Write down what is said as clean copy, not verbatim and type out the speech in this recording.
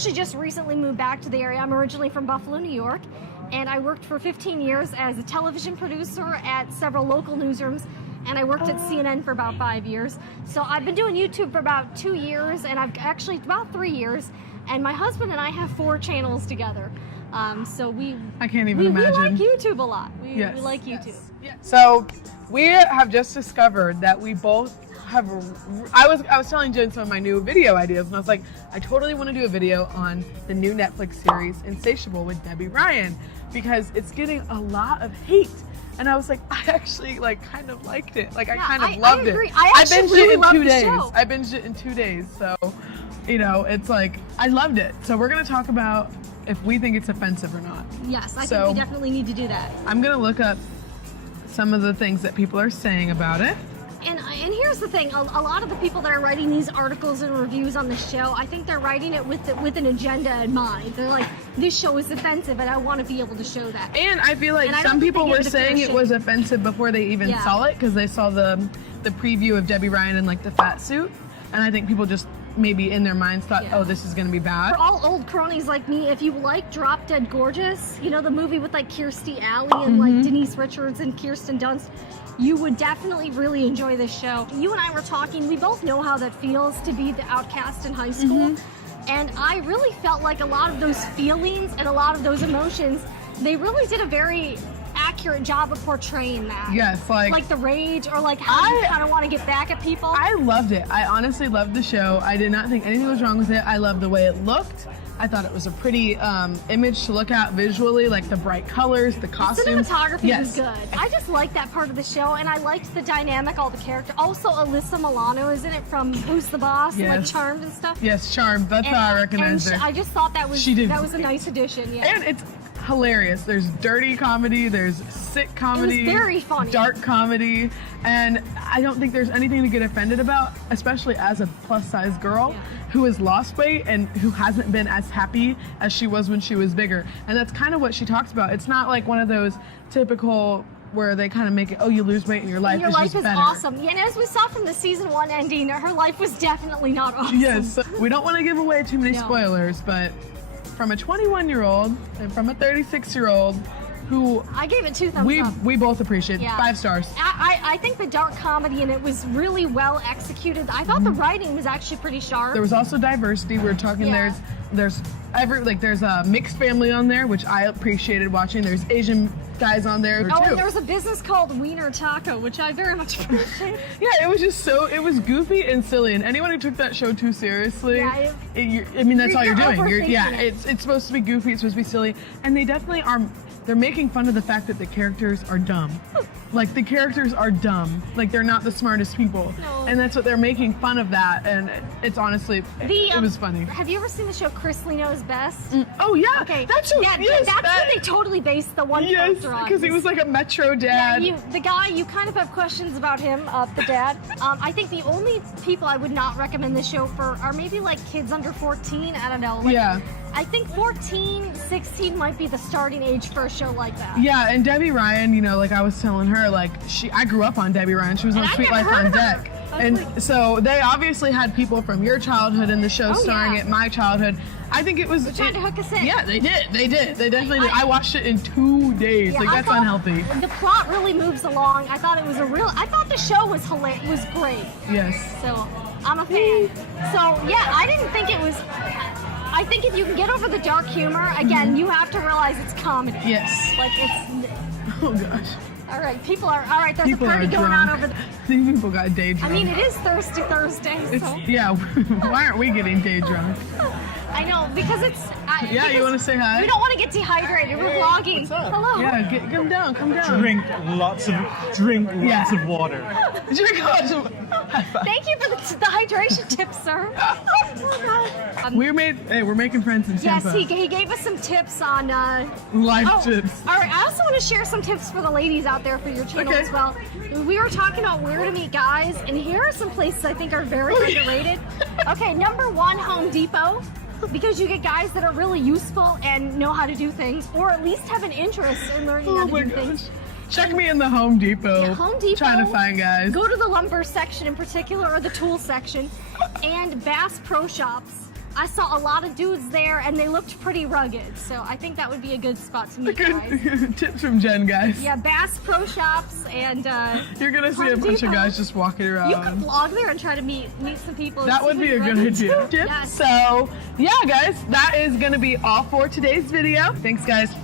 actually just recently moved back to the area. I'm originally from Buffalo, New York, and I worked for 15 years as a television producer at several local newsrooms, and I worked at CNN for about 5 years. So I've been doing YouTube for about 2 years, and I've actually about 3 years, and my husband and I have 4 channels together. So I can't even imagine. We like YouTube a lot. We like YouTube. Yes. So we have just discovered that we both have. I was telling Jen some of my new video ideas, and I was like, I totally want to do a video on the new Netflix series Insatiable with Debbie Ryan, because it's getting a lot of hate. And I was like, I actually kind of liked it. Like, I kind of loved I agree. it. I binged really it in loved 2 the days. show. I binged it in 2 days. So, it's like, I loved it. So we're going to talk about if we think it's offensive or not. Yes, I think we definitely need to do that. I'm going to look up some of the things that people are saying about it. And here's the thing, a lot of the people that are writing these articles and reviews on the show, I think they're writing it with an agenda in mind. They're like, this show is offensive and I want to be able to show that. And I feel like some people were saying it was offensive before they even saw it, because they saw the preview of Debbie Ryan in like the fat suit. And I think people just maybe in their minds thought, oh, this is going to be bad. For all old cronies like me, if you like Drop Dead Gorgeous, the movie with like Kirstie Alley and like Denise Richards and Kirsten Dunst, you would definitely really enjoy this show. You and I were talking, we both know how that feels to be the outcast in high school. And I really felt like a lot of those feelings and a lot of those emotions, they really did a very accurate job of portraying that. Yes, like the rage, or like how you kind of want to get back at people. I loved it. I honestly loved the show. I did not think anything was wrong with it. I loved the way it looked. I thought it was a pretty image to look at visually, like the bright colors, the costumes. The cinematography was good. I just liked that part of the show, and I liked the dynamic, all the characters. Also, Alyssa Milano is in it from Who's the Boss, like Charmed and stuff. Yes, Charmed. That's how I recognized her. I just thought that was a nice addition. Yeah. And it's hilarious. There's dirty comedy, there's sick comedy, it was very funny, dark comedy, and I don't think there's anything to get offended about, especially as a plus-size girl who has lost weight and who hasn't been as happy as she was when she was bigger. And that's kind of what she talks about. It's not like one of those typical where they kind of make it, oh, you lose weight and your life is just better. Your life is awesome. Yeah, and as we saw from the season 1 ending, her life was definitely not awesome. Yes, we don't want to give away too many spoilers, but from a 21-year-old and from a 36-year-old who... I gave it 2 thumbs up. We both appreciate it. 5 stars. I think the dark comedy in it was really well executed. I thought the writing was actually pretty sharp. There was also diversity. We were talking, there's a mixed family on there, which I appreciated watching. There's Asian guys on there too. And there was a business called Wiener Taco, which I very much appreciate. It was just it was goofy and silly, and anyone who took that show too seriously, that's all you're doing. It's supposed to be goofy, it's supposed to be silly, and they definitely are. They're making fun of the fact that the characters are dumb. Like, the characters are dumb. Like, they're not the smartest people. No. And that's what they're making fun of that. And it's honestly, it was funny. Have you ever seen the show Chrisley Knows Best? Oh, yeah. Okay. That's what they totally based the one character on. Because he was like a metro dad. Yeah, the guy, you kind of have questions about him, the dad. I think the only people I would not recommend this show for are maybe like kids under 14. I don't know. I think 14, 16 might be the starting age for a show like that. Yeah, and Debbie Ryan, like I was telling her, I grew up on Debbie Ryan. She was on Sweet Life on Deck. And so they obviously had people from your childhood in the show starring at my childhood. I think it was... They tried to hook us in. Yeah, they did. They definitely did. I watched it in 2 days. That's unhealthy. The plot really moves along. I thought the show was hilarious. Was great. Yes. So, I'm a fan. So, yeah, I didn't think it was... I think if you can get over the dark humor, again, you have to realize it's comedy. Yes. Oh, gosh. All right, there's a party going on over there. These people got day drunk. I mean, it is Thirsty Thursday, so... Yeah, why aren't we getting day drunk? I know, because it's... you want to say hi? We don't want to get dehydrated. We're vlogging. What's up? Hello. Yeah, come down. Drink lots of water. Drink lots of... Thank you for the hydration tips, sir. We're making friends in Tampa. Yes, he gave us some tips on... Life tips. All right, I also want to share some tips for the ladies out there for your channel as well. We were talking about where to meet guys, and here are some places I think are very underrated. Okay, number 1, Home Depot. Because you get guys that are really useful and know how to do things, or at least have an interest in learning how to do things. Check me in the Home Depot. Yeah, Home Depot. Trying to find guys. Go to the lumber section in particular, or the tool section, and Bass Pro Shops. I saw a lot of dudes there, and they looked pretty rugged. So I think that would be a good spot to meet guys. Good tips from Jen, guys. Yeah, Bass Pro Shops and You're gonna see a Home bunch of Depot. guys just walking around. You could vlog there and try to meet some people. That would be a good idea. Yes. So, yeah, guys, that is gonna be all for today's video. Thanks, guys.